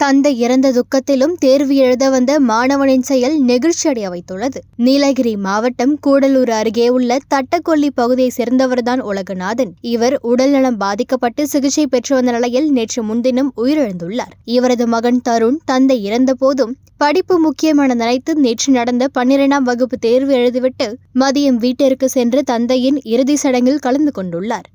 தந்தை இறந்த துக்கத்திலும் தேர்வு எழுத வந்த மாணவனின் செயல் நெகிழ்ச்சியடைய வைத்துள்ளது. நீலகிரி மாவட்டம் கூடலூர் அருகே உள்ள தட்டக்கொல்லி பகுதியை சேர்ந்தவர்தான் உலகநாதன். இவர் உடல்நலம் பாதிக்கப்பட்டு சிகிச்சை பெற்று வந்த நிலையில் நேற்று முன்தினம் உயிரிழந்துள்ளார். இவரது மகன் தருண் தந்தை இறந்த போதும் படிப்பு முக்கியமான நினைத்து நேற்று நடந்த 12ஆம் வகுப்பு தேர்வு எழுதிவிட்டு மதியம் வீட்டிற்கு சென்று தந்தையின் இறுதி சடங்கில் கலந்து கொண்டுள்ளார்.